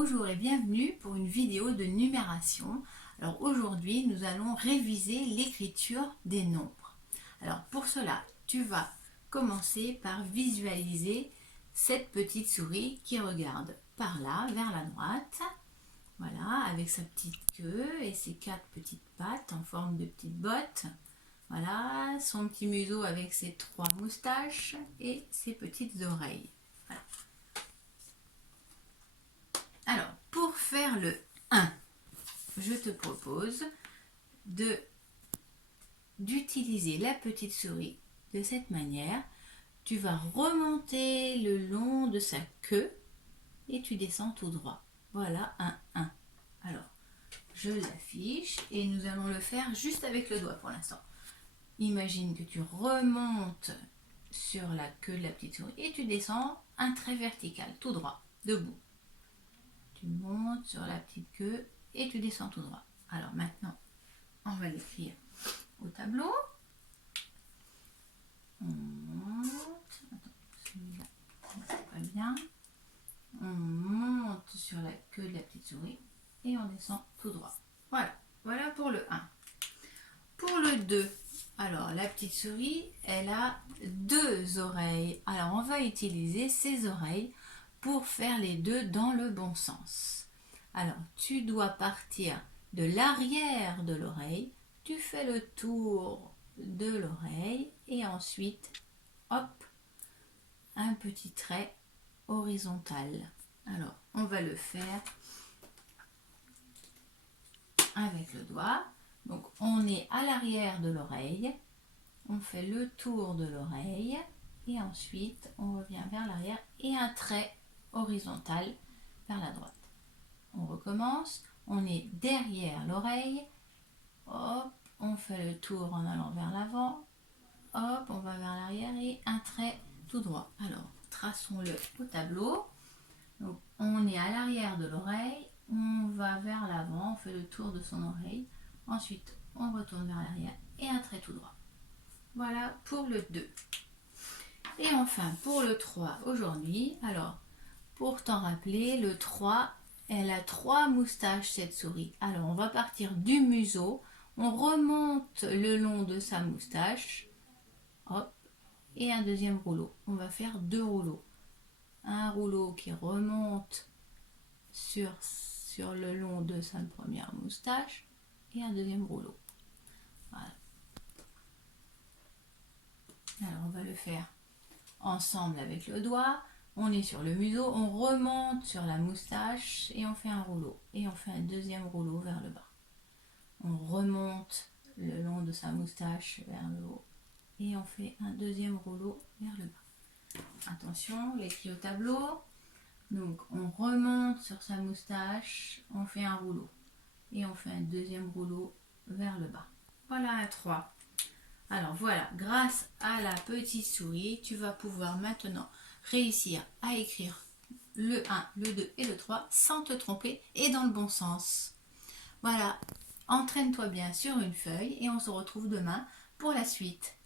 Bonjour et bienvenue pour une vidéo de numération. Alors aujourd'hui, nous allons réviser l'écriture des nombres. Alors pour cela, tu vas commencer par visualiser cette petite souris qui regarde par là, vers la droite. Voilà, avec sa petite queue et ses quatre petites pattes en forme de petites bottes. Voilà, son petit museau avec ses trois moustaches et ses petites oreilles. Voilà. Alors, pour faire le 1, je te propose d'utiliser la petite souris de cette manière. Tu vas remonter le long de sa queue et tu descends tout droit. Voilà un 1. Alors, je l'affiche et nous allons le faire juste avec le doigt pour l'instant. Imagine que tu remontes sur la queue de la petite souris et tu descends un trait vertical, tout droit, debout. Tu montes sur la petite queue et tu descends tout droit. Alors maintenant, on va l'écrire au tableau. On monte. Attends, celui-là, c'est pas bien. On monte sur la queue de la petite souris et on descend tout droit. Voilà, voilà pour le 1. Pour le 2, alors la petite souris, elle a deux oreilles. Alors on va utiliser ces oreilles pour faire les deux dans le bon sens. Alors, tu dois partir de l'arrière de l'oreille, tu fais le tour de l'oreille et ensuite, hop, un petit trait horizontal. Alors, on va le faire avec le doigt. Donc, on est à l'arrière de l'oreille, on fait le tour de l'oreille et ensuite, on revient vers l'arrière et un trait horizontal vers la droite. On recommence, on est derrière l'oreille, hop, on fait le tour en allant vers l'avant, hop, on va vers l'arrière et un trait tout droit. Alors, traçons-le au tableau. Donc, on est à l'arrière de l'oreille, on va vers l'avant, on fait le tour de son oreille, ensuite on retourne vers l'arrière et un trait tout droit. Voilà pour le 2. Et enfin, pour le 3 aujourd'hui, alors, pour t'en rappeler, le 3, elle a trois moustaches cette souris. Alors, on va partir du museau, on remonte le long de sa moustache, hop, et un deuxième rouleau. On va faire deux rouleaux. Un rouleau qui remonte sur le long de sa première moustache et un deuxième rouleau. Voilà. Alors, on va le faire ensemble avec le doigt. On est sur le museau, on remonte sur la moustache et on fait un rouleau. Et on fait un deuxième rouleau vers le bas. On remonte le long de sa moustache vers le haut. Et on fait un deuxième rouleau vers le bas. Attention, l'écrit au tableau. Donc on remonte sur sa moustache, on fait un rouleau. Et on fait un deuxième rouleau vers le bas. Voilà un 3. Alors voilà, grâce à la petite souris, tu vas pouvoir maintenant réussir à écrire le 1, le 2 et le 3 sans te tromper et dans le bon sens. Voilà, entraîne-toi bien sur une feuille et on se retrouve demain pour la suite.